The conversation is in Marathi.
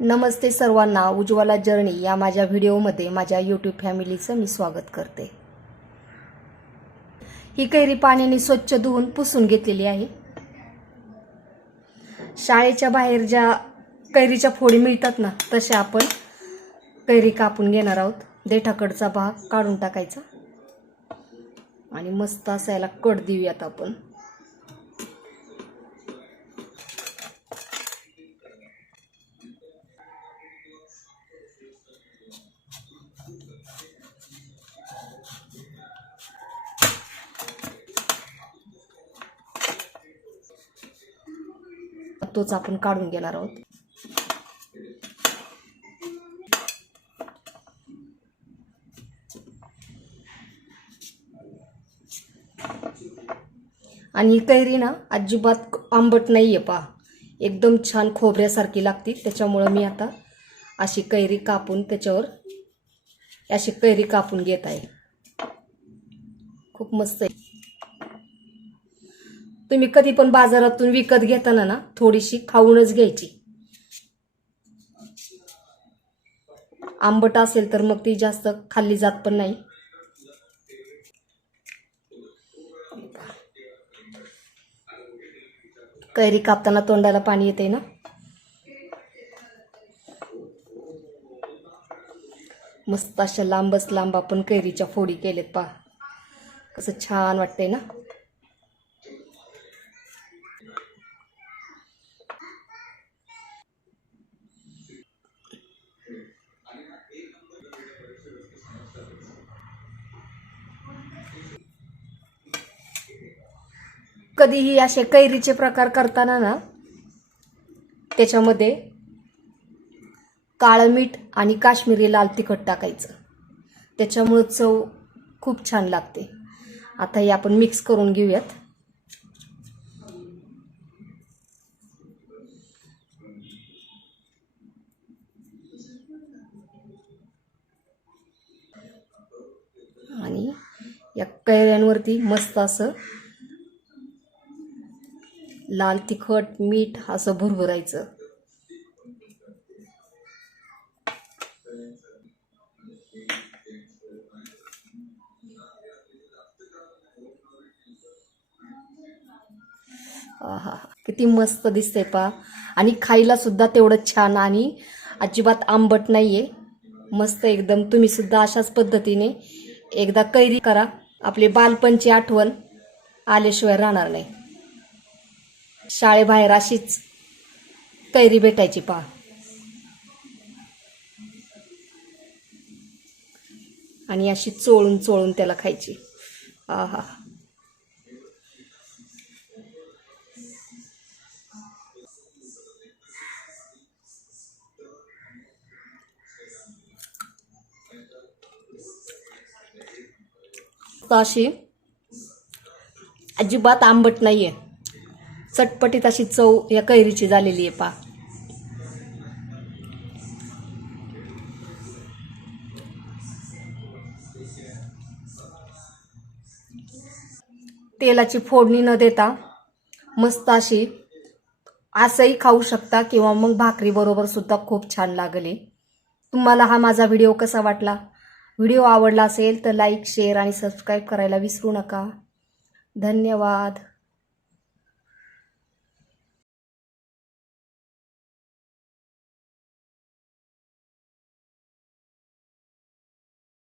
नमस्ते सर्वांना, उज्ज्वला जर्नी या माझ्या व्हिडिओमध्ये माझ्या यूट्यूब फॅमिलीचं मी स्वागत करते। ही कैरी पाण्याने स्वच्छ धुवून पुसून घेतलेली आहे। शाळेच्या बाहेर ज्या कैरीच्या फोडी मिळतात ना, तशा आपण कैरी कापून घेणार आहोत। देठाकडचा भाग काढून टाकायचा आणि मस्त असा याला कट देऊयात आपण। तोच आपण काढून घेणार आहोत। आणि कैरी ना अजिबात आंबट नाहीये, पहा एकदम छान खोबऱ्यासारखी लागते। त्याच्यामुळे मी आता अशी कैरी कापून त्याच्यावर अशी कैरी कापून घेत आहे। खूप मस्त आहे। तुम्ही कधी पण बाजारातून विकत घेताना ना थोडीशी खाऊनच घ्यायची। आंबट असेल तर मग ती जास्त खाल्ली जात पण नाही। कैरी कापताना तोंडाला पाणी येते ना। मस्त अशा लांबच लांब आपण कैरीच्या फोडी केलेत, पहा कसं छान वाटतंय ना। कधीही असे कैरीचे प्रकार करताना ना त्याच्यामध्ये काळं मीठ आणि काश्मीरी लाल तिखट टाकायचं, त्याच्यामुळे चव खूप छान लागते। आता हे आपण मिक्स करून घेऊयात। आणि या कैऱ्यांवरती मस्त असं लाल तिखट मीठ असं भुरभुरायचं। आहा, किती मस्त दिसते पहा। आणि खायला सुद्धा तेवढं छान आणि अजिबात आंबट नाहीये। मस्त एकदम। तुम्ही सुद्धा अशाच पद्धतीने एकदा कैरी करा, आपली बालपणची आठवण आल्याशिवाय राहणार नाही। शाळेबाहेर अशीच कैरी भेटायची, पहा आणि अशी चोळून चोळून त्याला खायची। आहा, अशी अजिबात आंबट नाहीये, चटपटीत अशी चव या कैरीची झालेली आहे, पहा। तेलाची फोडणी न देता मस्त अशी असंही खाऊ शकता किंवा मग भाकरी बरोबर सुद्धा खूप छान लागेल। तुम्हाला हा माझा व्हिडिओ कसा वाटला? व्हिडिओ आवडला असेल तर लाईक, शेअर आणि सबस्क्राईब करायला विसरू नका। धन्यवाद।